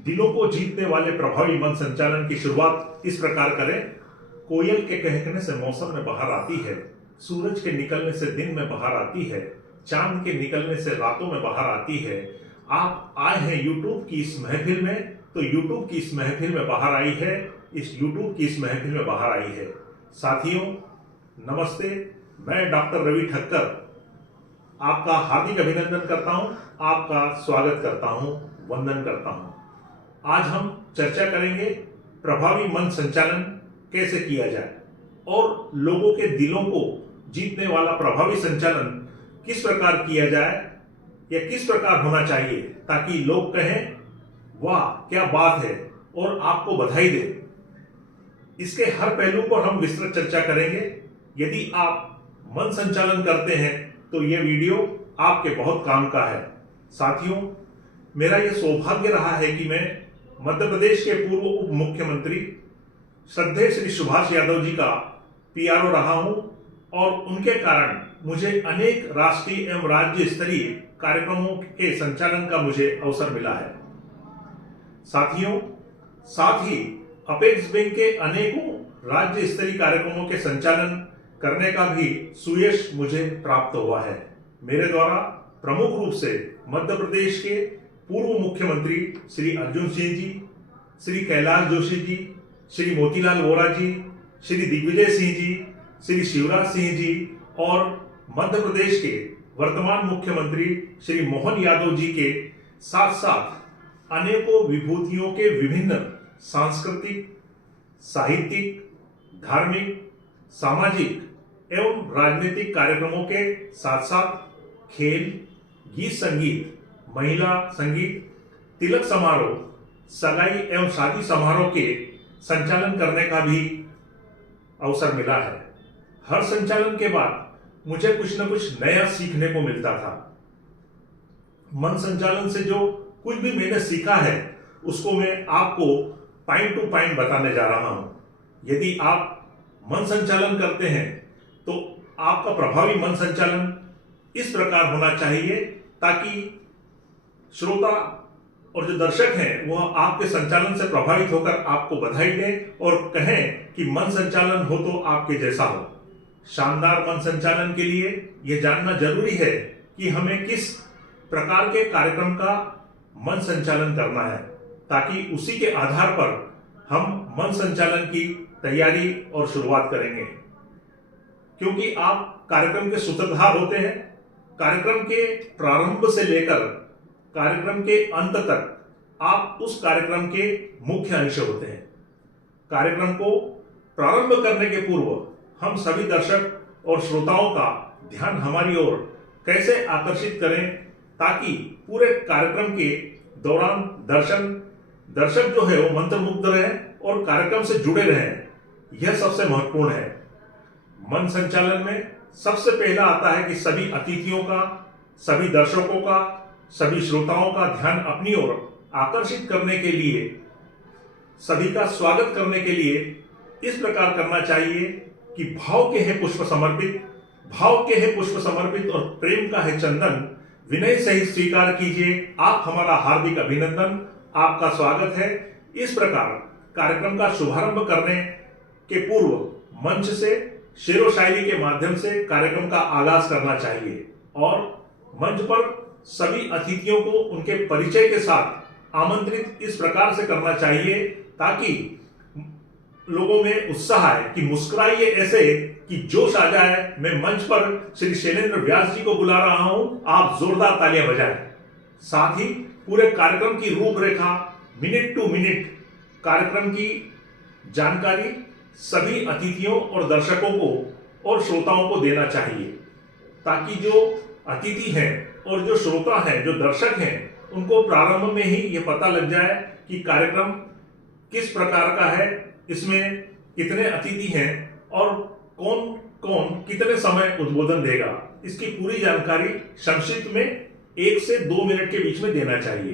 दिलों को जीतने वाले प्रभावी मंच संचालन की शुरुआत इस प्रकार करें। कोयल के कहकने से मौसम में बहार आती है, सूरज के निकलने से दिन में बहार आती है, चांद के निकलने से रातों में बहार आती है। आप आए हैं यूट्यूब की इस महफिल में, तो यूट्यूब की इस महफिल में बहार आई है, इस यूट्यूब की इस महफिल में बहार आई है। साथियों नमस्ते, मैं डॉक्टर रवि ठक्कर आपका हार्दिक अभिनंदन करता हूं, आपका स्वागत करता हूं, वंदन करता हूं। आज हम चर्चा करेंगे प्रभावी मंच संचालन कैसे किया जाए और लोगों के दिलों को जीतने वाला प्रभावी संचालन किस प्रकार किया जाए या किस प्रकार होना चाहिए ताकि लोग कहें वाह क्या बात है और आपको बधाई दें। इसके हर पहलू पर हम विस्तृत चर्चा करेंगे। यदि आप मंच संचालन करते हैं तो यह वीडियो आपके बहुत काम का है। साथियों मेरा यह सौभाग्य रहा है कि मैं मध्य प्रदेश के पूर्व उप मुख्यमंत्री श्रद्धेय श्री सुभाष यादव जी का पीआरओ रहा हूं और उनके कारण मुझे अनेक राष्ट्रीय एवं राज्य स्तरीय कार्यक्रमों के संचालन का मुझे अवसर मिला है। साथियों साथ ही अपेक्स बैंक के अनेकों राज्य स्तरीय कार्यक्रमों के संचालन करने का भी सुयश मुझे प्राप्त हुआ है। मेरे द्वारा प्रमुख रूप से मध्य प्रदेश के पूर्व मुख्यमंत्री श्री अर्जुन सिंह जी, श्री कैलाश जोशी जी, श्री मोतीलाल वोरा जी, श्री दिग्विजय सिंह जी, श्री शिवराज सिंह जी और मध्य प्रदेश के वर्तमान मुख्यमंत्री श्री मोहन यादव जी के साथ साथ अनेकों विभूतियों के विभिन्न सांस्कृतिक, साहित्यिक, धार्मिक, सामाजिक एवं राजनीतिक कार्यक्रमों के साथ साथ खेल, गीत संगीत, महिला संगीत, तिलक समारोह, सगाई एवं शादी समारोह के संचालन करने का भी अवसर मिला है। हर संचालन के बाद मुझे कुछ न कुछ नया सीखने को मिलता था। मंच संचालन से जो कुछ भी मैंने सीखा है उसको मैं आपको पॉइंट टू पॉइंट बताने जा रहा हूं। यदि आप मंच संचालन करते हैं तो आपका प्रभावी मंच संचालन इस प्रकार होना चाहिए ताकि श्रोता और जो दर्शक हैं वह आपके संचालन से प्रभावित होकर आपको बधाई दें और कहें कि मंच संचालन हो तो आपके जैसा हो। शानदार मंच संचालन के लिए यह जानना जरूरी है कि हमें किस प्रकार के कार्यक्रम का मंच संचालन करना है ताकि उसी के आधार पर हम मंच संचालन की तैयारी और शुरुआत करेंगे। क्योंकि आप कार्यक्रम के सूत्रधार होते हैं। कार्यक्रम के प्रारंभ से लेकर कार्यक्रम के अंत तक आप उस कार्यक्रम के मुख्य अंश होते हैं। कार्यक्रम को प्रारंभ करने के पूर्व हम सभी दर्शक और श्रोताओं का ध्यान हमारी ओर कैसे आकर्षित करें ताकि पूरे कार्यक्रम के दौरान दर्शक जो है वो मंत्रमुग्ध रहे और कार्यक्रम से जुड़े रहें। यह सबसे महत्वपूर्ण है। मंच संचालन में सबसे पहला आता है कि सभी अतिथियों का, सभी दर्शकों का, सभी श्रोताओं का ध्यान अपनी ओर आकर्षित करने के लिए, सभी का स्वागत करने के लिए इस प्रकार करना चाहिए कि भाव के हैं पुष्प समर्पित, भाव के हैं पुष्प समर्पित और प्रेम का है चंदन, विनय सहित स्वीकार कीजिए, आप हमारा हार्दिक अभिनंदन, आपका स्वागत है। इस प्रकार कार्यक्रम का शुभारंभ करने के पूर्व मंच से शेरो शायरी के माध्यम से कार्यक्रम का आगाज करना चाहिए और मंच पर सभी अतिथियों को उनके परिचय के साथ आमंत्रित इस प्रकार से करना चाहिए ताकि लोगों में उत्साह आए कि मुस्कुराइए ऐसे कि जोश आ जाए। मैं मंच पर श्री शैलेंद्र व्यास जी को बुला रहा हूं, आप जोरदार तालियां बजाएं। साथ ही पूरे कार्यक्रम की रूपरेखा, मिनट टू मिनट कार्यक्रम की जानकारी सभी अतिथियों और दर्शकों को और श्रोताओं को देना चाहिए ताकि जो अतिथि हैं और जो श्रोता हैं, जो दर्शक हैं, उनको प्रारंभ में ही यह पता लग जाए कि कार्यक्रम किस प्रकार का है, इसमें कितने अतिथि हैं और कौन कौन कितने समय उद्बोधन देगा। इसकी पूरी जानकारी संक्षिप्त में 1 से 2 मिनट के बीच में देना चाहिए।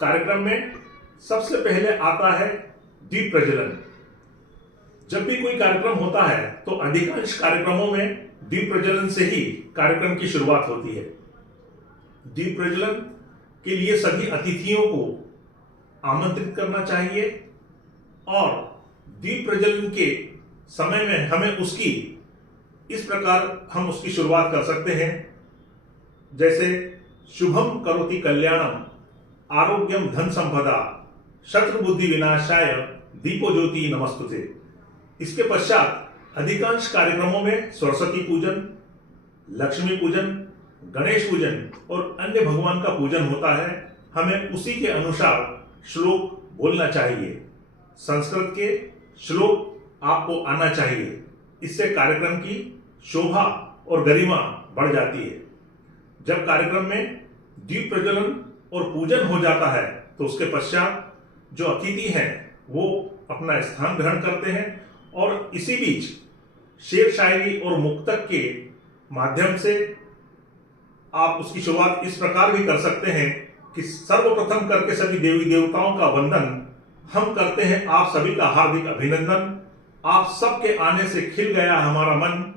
कार्यक्रम में सबसे पहले आता है दीप प्रज्वलन। जब भी कोई कार्यक्रम होता है तो अधिकांश कार्यक्रमों में दीप प्रज्वलन से ही कार्यक्रम की शुरुआत होती है। दीप प्रज्वलन के लिए सभी अतिथियों को आमंत्रित करना चाहिए और दीप प्रज्वलन के समय में हमें उसकी इस प्रकार हम उसकी शुरुआत कर सकते हैं, जैसे शुभम करोति कल्याणम आरोग्यम धन संपदा शत्रु बुद्धि विनाशाय दीपो ज्योति नमस्तुते। इसके पश्चात अधिकांश कार्यक्रमों में सरस्वती पूजन, लक्ष्मी पूजन, गणेश पूजन और अन्य भगवान का पूजन होता है। हमें उसी के अनुसार श्लोक बोलना चाहिए। संस्कृत के श्लोक आपको आना चाहिए। इससे कार्यक्रम की शोभा और गरिमा बढ़ जाती है। जब कार्यक्रम में दीप प्रज्वलन और पूजन हो जाता है तो उसके पश्चात जो अतिथि हैं वो अपना स्थान ग्रहण करते हैं और इसी बीच शेर शायरी और मुक्तक के माध्यम से आप उसकी शुरुआत इस प्रकार भी कर सकते हैं कि सर्वप्रथम करके सभी देवी देवताओं का वंदन हम करते हैं। आप सभी का हार्दिक अभिनंदन। आप सबके आने से खिल गया हमारा मन।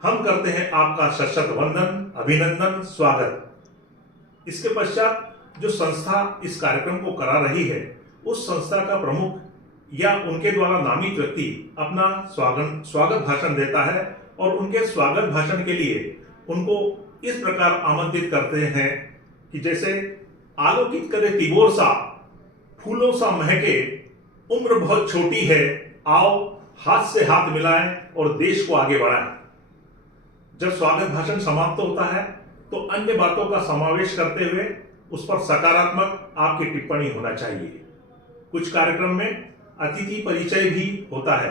हम करते हैं आपका शत वंदन, अभिनंदन, स्वागत। इसके पश्चात जो संस्था इस कार्यक्रम को करा रही है उस संस्था का प्रमुख या उनके द्वारा नामित व्यक्ति अपना स्वागत भाषण देता है और उनके स्वागत भाषण के लिए उनको इस प्रकार आमंत्रित करते हैं कि जैसे आलोकित करे तिबोर सा, फूलों सा महके, उम्र बहुत छोटी है, आओ हाथ से हाथ मिलाएं और देश को आगे बढ़ाएं। जब स्वागत भाषण समाप्त होता है तो अन्य बातों का समावेश करते हुए उस पर सकारात्मक आपकी टिप्पणी होना चाहिए। कुछ कार्यक्रम में अतिथि परिचय भी होता है।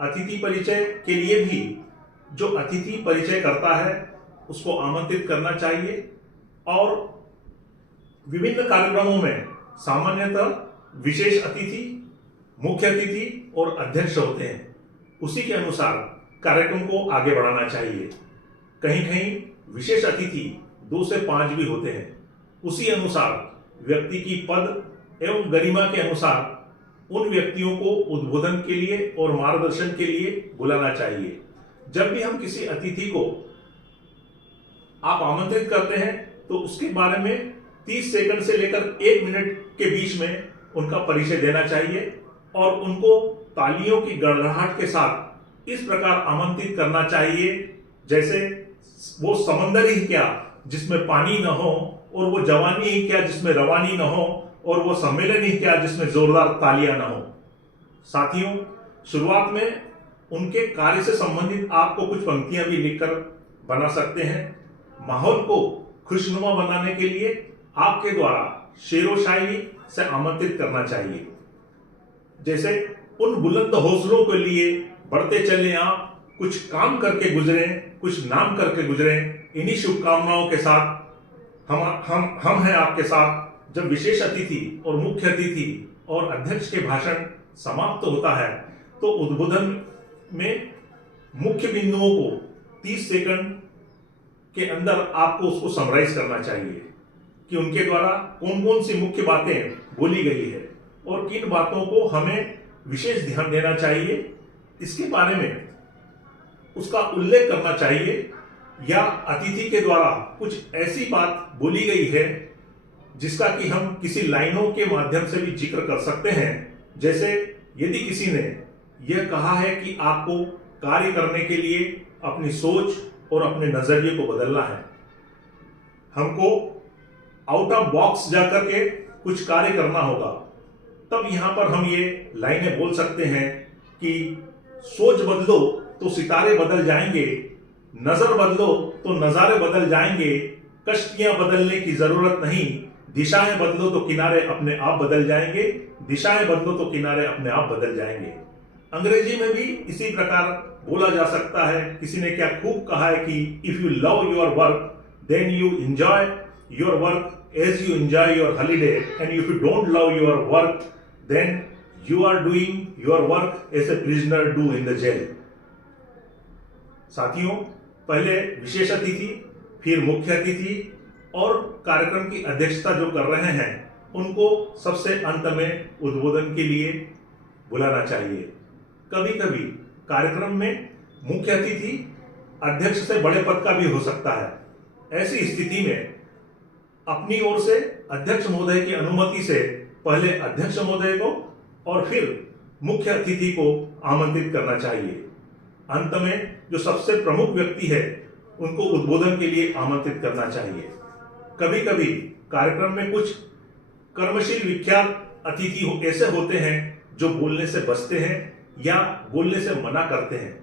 अतिथि परिचय के लिए भी जो अतिथि परिचय करता है उसको आमंत्रित करना चाहिए और विभिन्न कार्यक्रमों में सामान्यतः विशेष अतिथि, मुख्य अतिथि और अध्यक्ष होते हैं। उसी के अनुसार कार्यक्रम को आगे बढ़ाना चाहिए। कहीं कहीं विशेष अतिथि 2 से 5 भी होते हैं। उसी अनुसार व्यक्ति की पद एवं गरिमा के अनुसार उन व्यक्तियों को उद्बोधन के लिए और मार्गदर्शन के लिए बुलाना चाहिए। जब भी हम किसी अतिथि को आप आमंत्रित करते हैं तो उसके बारे में 30 सेकंड से लेकर 1 मिनट के बीच में उनका परिचय देना चाहिए और उनको तालियों की गड़गड़ाहट के साथ इस प्रकार आमंत्रित करना चाहिए जैसे वो समंदर ही क्या जिसमें पानी न हो और वो जवानी ही क्या जिसमें रवानी न हो और वो सम्मेलन ही क्या जिसमें जोरदार तालियां न हो। साथियों, शुरुआत में उनके कार्य से संबंधित आपको कुछ पंक्तियां भी लिखकर बना सकते हैं। माहौल को खुशनुमा बनाने के लिए आपके द्वारा शेरो शायरी से आमंत्रित करना चाहिए। जैसे उन बुलंद हौसलों के लिए बढ़ते चले आप, कुछ काम करके गुजरे, कुछ नाम करके गुजरे। इन्हीं शुभकामनाओं के साथ हम हैं आपके साथ। जब विशेष अतिथि और मुख्य अतिथि और अध्यक्ष के भाषण समाप्त होता है तो उद्बोधन में मुख्य बिंदुओं को 30 सेकंड के अंदर आपको उसको समराइज करना चाहिए कि उनके द्वारा कौन कौन सी मुख्य बातें बोली गई है और किन बातों को हमें विशेष ध्यान देना चाहिए, इसके बारे में उसका उल्लेख करना चाहिए। या अतिथि के द्वारा कुछ ऐसी बात बोली गई है जिसका कि हम किसी लाइनों के माध्यम से भी जिक्र कर सकते हैं। जैसे यदि किसी ने यह कहा है कि आपको कार्य करने के लिए अपनी सोच और अपने नजरिए को बदलना है, हमको आउट ऑफ बॉक्स जाकर के कुछ कार्य करना होगा, तब यहां पर हम ये लाइनें बोल सकते हैं कि सोच बदलो तो सितारे बदल जाएंगे, नजर बदलो तो नजारे बदल जाएंगे, कश्तियां बदलने की जरूरत नहीं, दिशाएं बदलो तो किनारे अपने आप बदल जाएंगे, दिशाएं बदलो तो किनारे अपने आप बदल जाएंगे। अंग्रेजी में भी इसी प्रकार बोला जा सकता है। किसी ने क्या खूब कहा है कि if you love your work then you enjoy your work as you enjoy your holiday, and if you don't love your work then you are doing your work as a prisoner do in the jail. साथियों, पहले विशेष अतिथि, फिर मुख्य अतिथि और कार्यक्रम की अध्यक्षता जो कर रहे हैं उनको सबसे अंत में उद्बोधन के लिए बुलाना चाहिए। कभी कभी कार्यक्रम में मुख्य अतिथि अध्यक्ष से बड़े पद का भी हो सकता है। ऐसी स्थिति में अपनी ओर से अध्यक्ष महोदय की अनुमति से पहले अध्यक्ष महोदय को और फिर मुख्य अतिथि को आमंत्रित करना चाहिए। अंत में जो सबसे प्रमुख व्यक्ति है उनको उद्बोधन के लिए आमंत्रित करना चाहिए। कभी कभी कार्यक्रम में कुछ कर्मशील विख्यात अतिथि ऐसे होते हैं जो बोलने से बचते हैं या बोलने से मना करते हैं।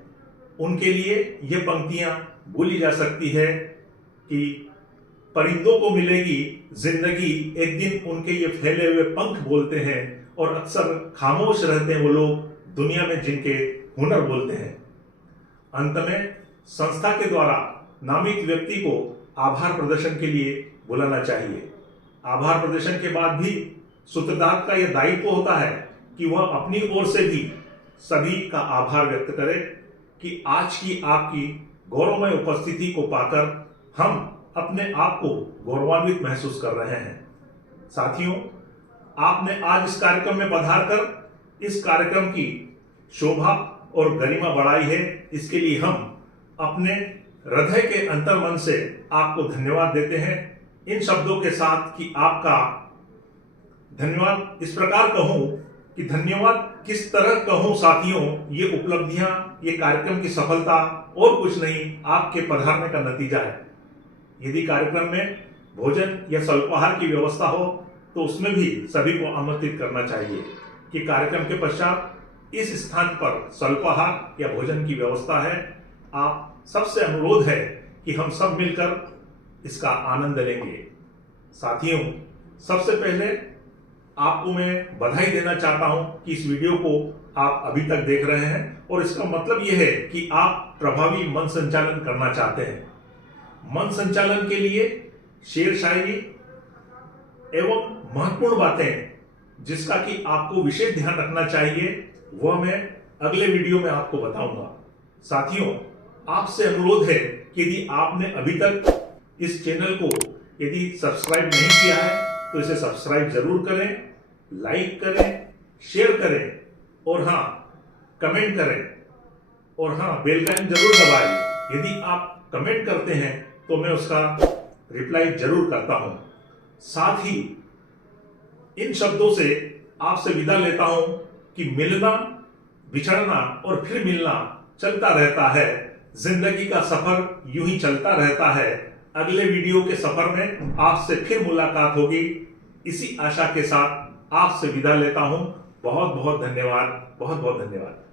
उनके लिए ये पंक्तियां बोली जा सकती है कि परिंदों को मिलेगी जिंदगी एक दिन, उनके ये फैले हुए पंख बोलते हैं, और अक्सर खामोश रहते हैं वो लोग दुनिया में जिनके हुनर बोलते हैं। अंत में संस्था के द्वारा नामित व्यक्ति को आभार प्रदर्शन के लिए बुलाना चाहिए। आभार प्रदर्शन के बाद भी सूत्रधार का यह दायित्व होता है कि वह अपनी ओर से भी सभी का आभार व्यक्त करे कि आज की आपकी गौरवमय उपस्थिति को पाकर हम अपने आप को गौरवान्वित महसूस कर रहे हैं। साथियों, आपने आज इस कार्यक्रम में पधार कर इस कार्यक्रम की शोभा और गरिमा बढ़ाई है। इसके लिए हम अपने हृदय के अंतर्मन से आपको धन्यवाद देते हैं। इन शब्दों के साथ कि आपका धन्यवाद इस प्रकार कहूं कि धन्यवाद किस तरह कहूं साथियों, ये उपलब्धियां, ये कार्यक्रम की सफलता और कुछ नहीं, आपके पधारने का नतीजा है। यदि कार्यक्रम में भोजन या स्वल्पाहार की व्यवस्था हो तो उसमें भी सभी को आमंत्रित करना चाहिए कि कार्यक्रम के पश्चात इस स्थान पर स्वल्पाहार या भोजन की व्यवस्था है। आप सबसे अनुरोध है कि हम सब मिलकर इसका आनंद लेंगे। साथियों, सबसे पहले आपको मैं बधाई देना चाहता हूं कि इस वीडियो को आप अभी तक देख रहे हैं और इसका मतलब यह है कि आप प्रभावी मन संचालन करना चाहते हैं। मन संचालन के लिए शेर शायरी एवं महत्वपूर्ण बातें जिसका कि आपको विशेष ध्यान रखना चाहिए वह मैं अगले वीडियो में आपको बताऊंगा। साथियों, आपसे अनुरोध है कि यदि आपने अभी तक इस चैनल को यदि सब्सक्राइब नहीं किया है तो इसे सब्सक्राइब जरूर करें, लाइक करें, शेयर करें और हाँ, कमेंट करें और हाँ, बेल का आइकन जरूर दबाएं। यदि आप कमेंट करते हैं तो मैं उसका रिप्लाई जरूर करता हूं। साथ ही इन शब्दों से आपसे विदा लेता हूं कि मिलना, बिछड़ना और फिर मिलना चलता रहता है। जिंदगी का सफर यूं ही चलता रहता है। अगले वीडियो के सफर में आपसे फिर मुलाकात होगी। इसी आशा के साथ आपसे विदा लेता हूं। बहुत बहुत धन्यवाद, बहुत बहुत धन्यवाद।